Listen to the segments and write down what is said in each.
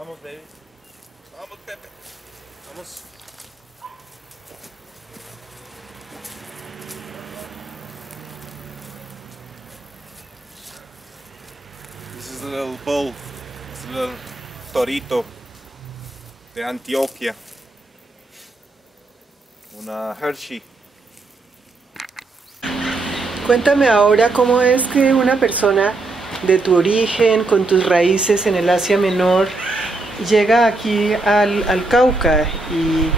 Vamos, baby. Vamos, Pepe. Vamos. This is the little bull. It's the little torito de Antioquia. Una Hershey. Cuéntame ahora cómo es que una persona de tu origen, con tus raíces en el Asia Menor, llega aquí al Cauca, y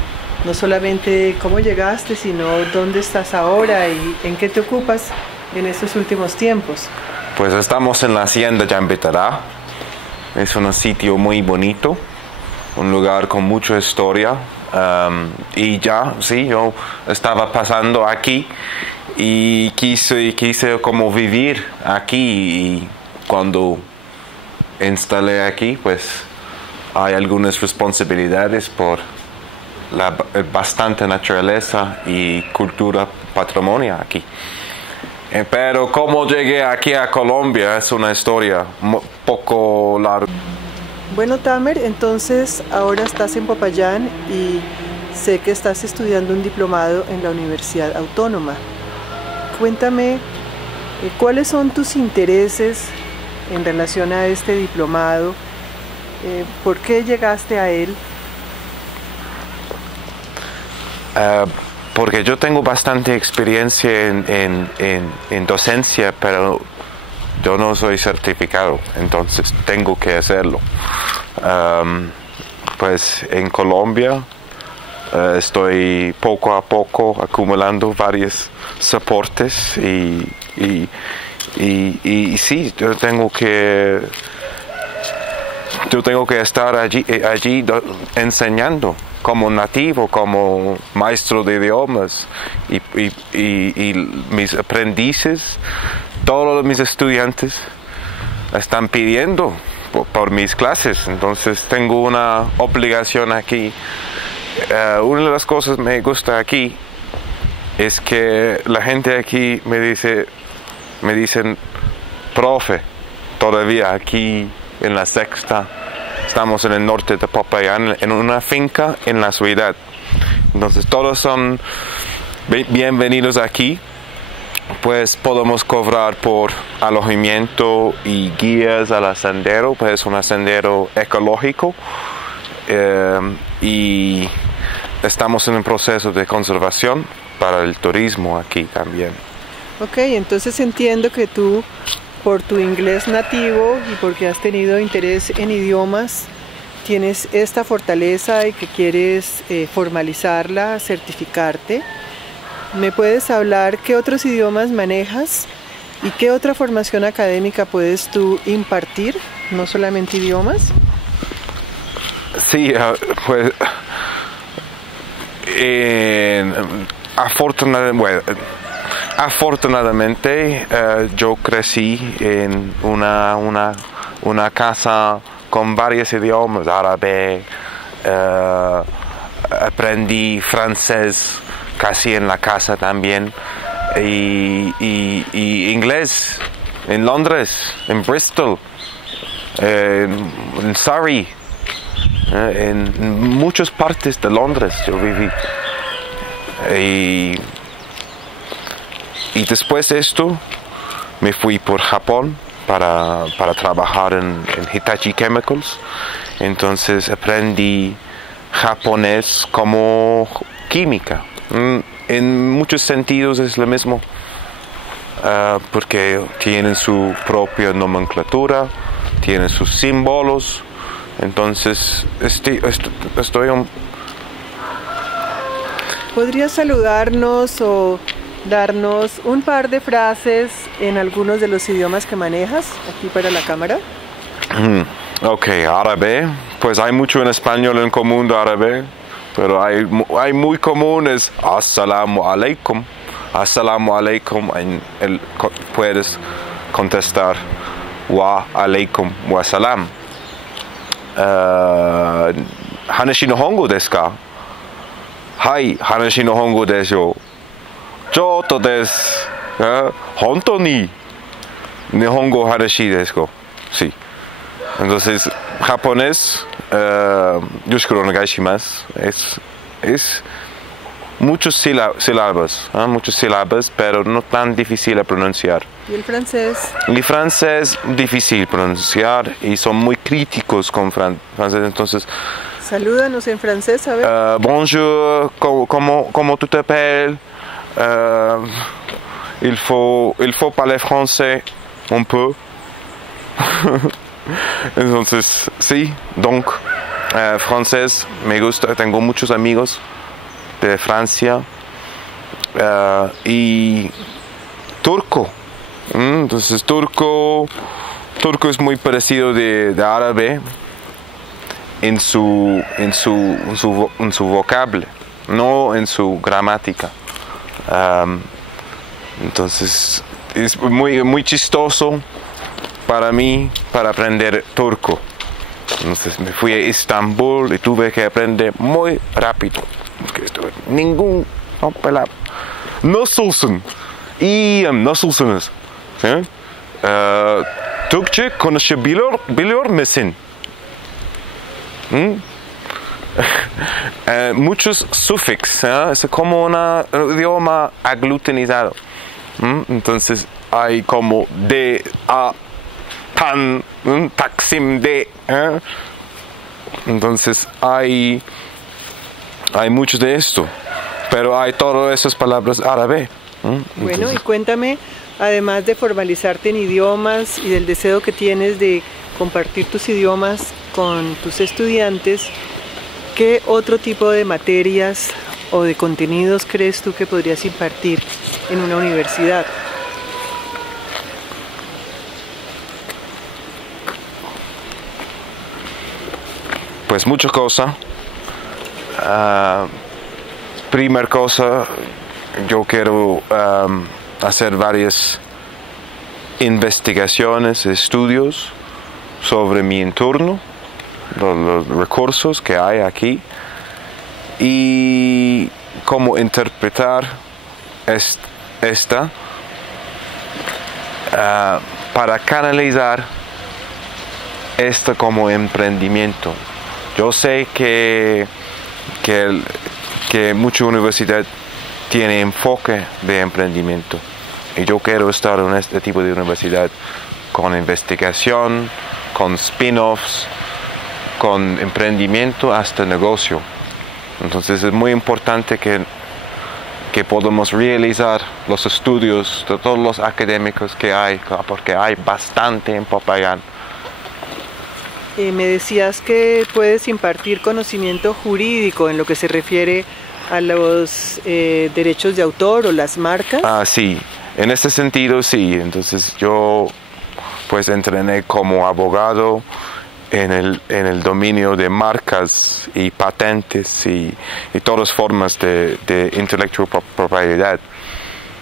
no solamente cómo llegaste, sino dónde estás ahora y en qué te ocupas en estos últimos tiempos. Pues estamos en la hacienda Yambitará. Es un sitio muy bonito, un lugar con mucha historia. Y ya, sí, yo estaba pasando aquí y quise como vivir aquí, y cuando instalé aquí, pues hay algunas responsabilidades por la bastante naturaleza y cultura patrimonio aquí. Pero como llegué aquí a Colombia es una historia poco larga. Bueno, Tamer, entonces ahora estás en Popayán y sé que estás estudiando un diplomado en la Universidad Autónoma. Cuéntame, ¿cuáles son tus intereses en relación a este diplomado? ¿Por qué llegaste a él? Porque yo tengo bastante experiencia en docencia, pero yo no soy certificado, entonces tengo que hacerlo. Pues en Colombia estoy poco a poco acumulando varios soportes y sí, yo tengo que estar allí enseñando como nativo, como maestro de idiomas, y mis aprendices, todos mis estudiantes están pidiendo por mis clases, entonces tengo una obligación aquí. Una de las cosas que me gusta aquí es que la gente aquí me dicen, profe, todavía aquí en la Sexta, estamos en el norte de Popayán, en una finca en la ciudad. Entonces todos son bienvenidos aquí. Pues podemos cobrar por alojamiento y guías al sendero, pues es un sendero ecológico, y estamos en un proceso de conservación para el turismo aquí también. Ok, entonces entiendo que tú, por tu inglés nativo y porque has tenido interés en idiomas, tienes esta fortaleza y que quieres formalizarla, certificarte. ¿Me puedes hablar qué otros idiomas manejas y qué otra formación académica puedes tú impartir, no solamente idiomas? Sí, pues afortunadamente yo crecí en una casa con varios idiomas, árabe, aprendí francés casi en la casa también, y inglés en Londres, en Bristol, en Surrey, en muchas partes de Londres yo viví. Y después de esto me fui por Japón para trabajar en Hitachi Chemicals. Entonces aprendí japonés como química. En muchos sentidos es lo mismo, porque tienen su propia nomenclatura, tienen sus símbolos. Entonces estoy ¿Podrías saludarnos o darnos un par de frases en algunos de los idiomas que manejas aquí para la cámara? Ok, árabe. Pues hay mucho en español en común de árabe, pero hay muy comunes. Assalamu alaikum. Assalamu alaikum. Puedes contestar wa alaikum wa salam. Hanashi no hongo desu ka? Hai, hanashi no hongo desu. Chotto desu. Honto ni nihongo hanashi desu ka? Sí. Entonces, japonés Yoshikuro Nagashimasu. Es muchos sílabas, muchas sílabas, pero no tan difícil de pronunciar. ¿Y el francés? El francés difícil pronunciar y son muy críticos con francés, entonces... Salúdanos en francés, a ver. Bonjour, comment tu t'appelles? Il faut parler français un peu. Entonces, sí, donc, francés me gusta, tengo muchos amigos de Francia y turco. Entonces, turco es muy parecido de árabe en su vocablo, no en su gramática. Entonces, es muy chistoso para mí para aprender turco. Entonces me fui a Estambul y tuve que aprender muy rápido. Ningún palabra. Nasılsın? İyiyim, nasılsınız? Türkçe konuşabiliyor musun? Muchos sufixos, es como un idioma aglutinizado. Entonces hay como de, a, tan, taksim de. Entonces hay mucho de esto, pero hay todas esas palabras árabe. Bueno, y cuéntame, además de formalizarte en idiomas y del deseo que tienes de compartir tus idiomas con tus estudiantes, ¿qué otro tipo de materias o de contenidos crees tú que podrías impartir en una universidad? Pues muchas cosas. Primera cosa, yo quiero hacer varias investigaciones, estudios sobre mi entorno, los recursos que hay aquí y cómo interpretar esta para canalizar esto como emprendimiento. Yo sé que mucha universidad tiene enfoque de emprendimiento y yo quiero estar en este tipo de universidad con investigación, con spin-offs, con emprendimiento hasta negocio. Entonces es muy importante que podamos realizar los estudios de todos los académicos que hay, porque hay bastante en Popayán. Me decías que puedes impartir conocimiento jurídico en lo que se refiere a los derechos de autor o las marcas. Sí, en ese sentido sí. Entonces yo pues entrené como abogado en el dominio de marcas y patentes y todas formas de intelectual propiedad.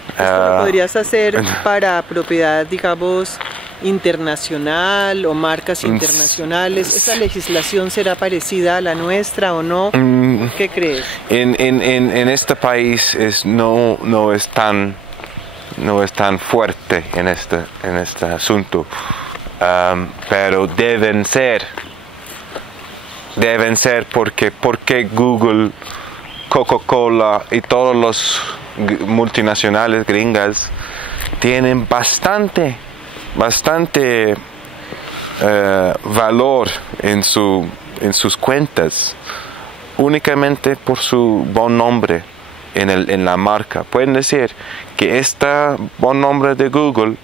¿Esto lo podrías hacer para propiedad, digamos, internacional o marcas internacionales? ¿Esa legislación será parecida a la nuestra o no? ¿Qué crees? En este país no es tan fuerte en este asunto, pero deben ser porque Google, Coca-Cola y todos los multinacionales gringas tienen bastante valor en sus cuentas únicamente por su buen nombre en la marca. Pueden decir que este buen nombre de Google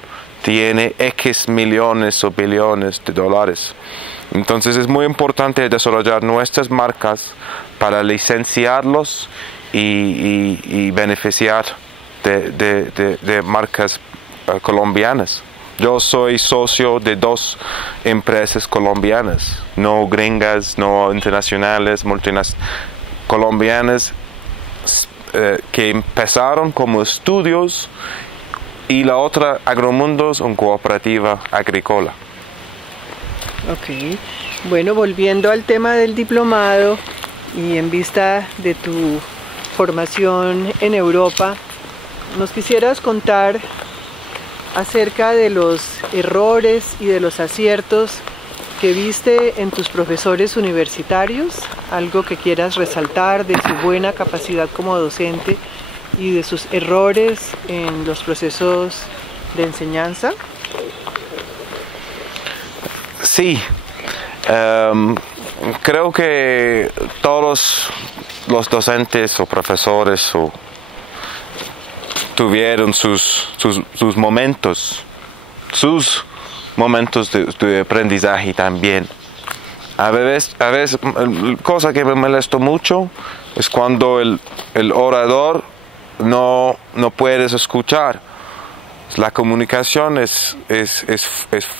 tiene X millones o billones de dólares. Entonces es muy importante desarrollar nuestras marcas para licenciarlos y beneficiar de marcas colombianas. Yo soy socio de 2 empresas colombianas, no gringas, no internacionales, colombianas, que empezaron como estudios, y la otra, Agromundos, una cooperativa agrícola. Ok, bueno, volviendo al tema del diplomado y en vista de tu formación en Europa, ¿nos quisieras contar acerca de los errores y de los aciertos que viste en tus profesores universitarios, algo que quieras resaltar de su buena capacidad como docente y de sus errores en los procesos de enseñanza. Sí, creo que todos los docentes o profesores tuvieron sus momentos de aprendizaje también. A veces, cosa que me molesta mucho es cuando el orador no puedes escuchar. La comunicación es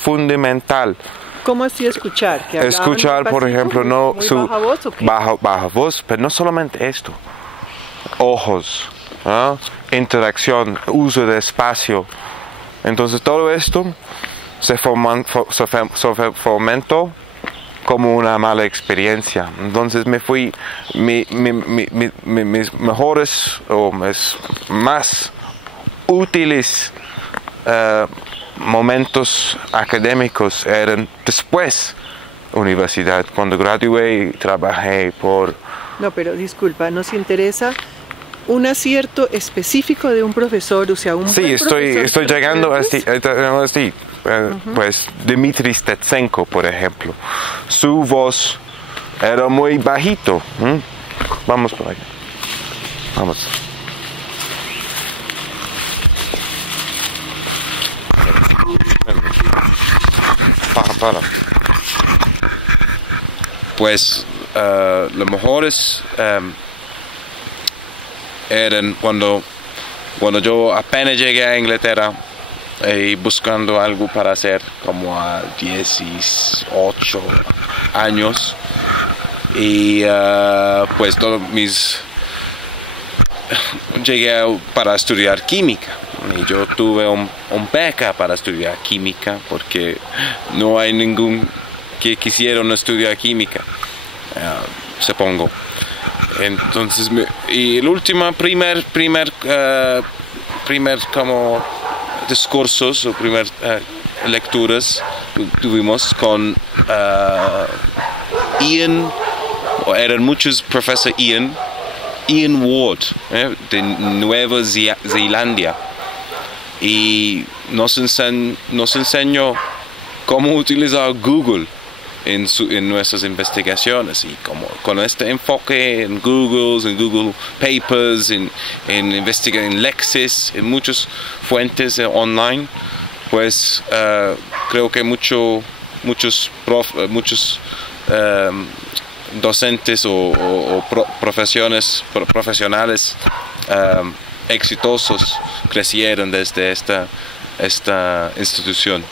fundamental. ¿Cómo así escuchar? Escuchar, por ejemplo, no baja voz, ¿o qué? baja voz, pero no solamente esto. Ojos, ¿no? Interacción, uso de espacio. Entonces todo esto se fomentó como una mala experiencia. Entonces me fui, mis mejores o más útiles momentos académicos eran después universidad, cuando gradué y trabajé por... No, pero disculpa, nos interesa un acierto específico de un profesor, o sea, un Sí, buen estoy profesor. llegando así, pues Dmitry Stetsenko, por ejemplo, su voz era muy bajito. Vamos por ahí, vamos. Para. Pues los mejores eran cuando yo apenas llegué a Inglaterra y buscando algo para hacer como a 18 años y pues todos llegué para estudiar química y yo tuve un beca para estudiar química porque no hay ningún que quisieron estudiar química, supongo. Entonces, y el último primer como discursos o primer lecturas tuvimos con Ian, o eran muchos profesor Ian Ward, de Nueva Zelanda, y nos enseñó cómo utilizar Google en nuestras investigaciones, y como con este enfoque en Google Papers, en investigar en Lexis, en muchas fuentes online, pues creo que muchos docentes o profesionales exitosos crecieron desde esta institución.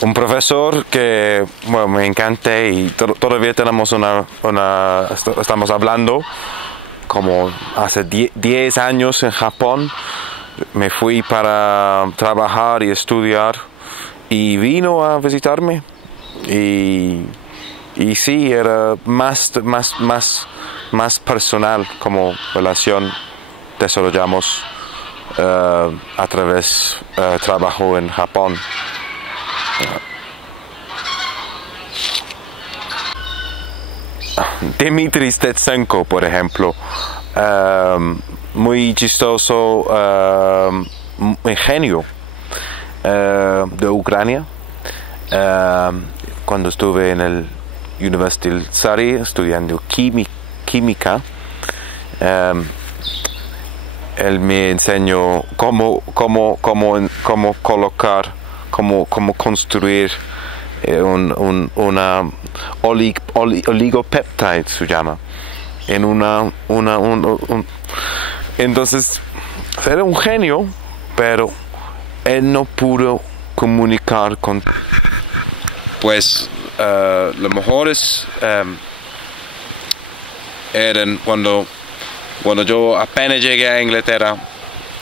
Un profesor que me encanta y todavía tenemos estamos hablando, como hace 10 años en Japón, me fui para trabajar y estudiar y vino a visitarme y sí, era más personal como relación desarrollamos a través trabajo en Japón. Dmitry Stetsenko, por ejemplo, muy chistoso, ingenio de Ucrania. Cuando estuve en el University Sari estudiando química, él me enseñó cómo colocar, cómo construir una oligopeptide, se llama, en entonces era un genio, pero él no pudo comunicar con, pues los mejores eran cuando yo apenas llegué a Inglaterra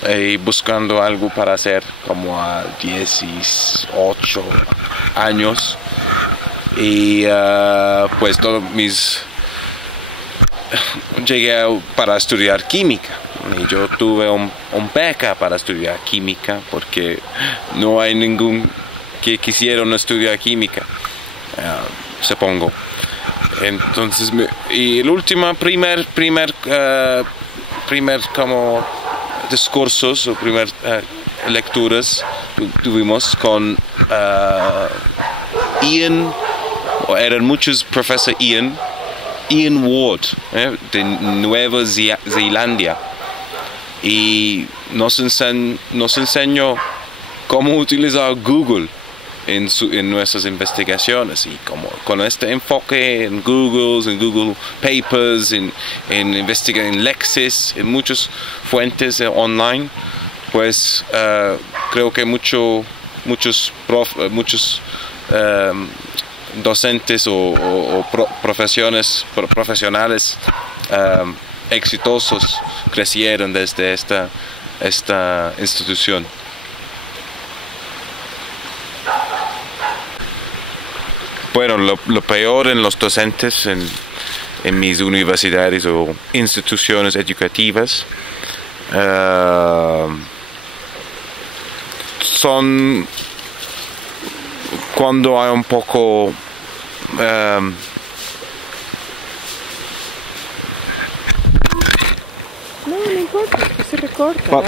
y buscando algo para hacer como a 18 años y pues llegué para estudiar química y yo tuve un beca para estudiar química porque no hay ningún que quisieron estudiar química, supongo. Entonces, y el último primer como discursos o primer lecturas tuvimos con Ian, o eran muchos, profesor Ian Ward, de Nueva Zelanda, y nos enseñó cómo utilizar Google en nuestras investigaciones, y como con este enfoque en Google Papers, en investigar en Lexis, en muchas fuentes online, pues creo que muchos docentes o profesionales exitosos crecieron desde esta institución. Bueno, lo peor en los docentes en mis universidades o instituciones educativas son cuando hay un poco no importa, que se recorta.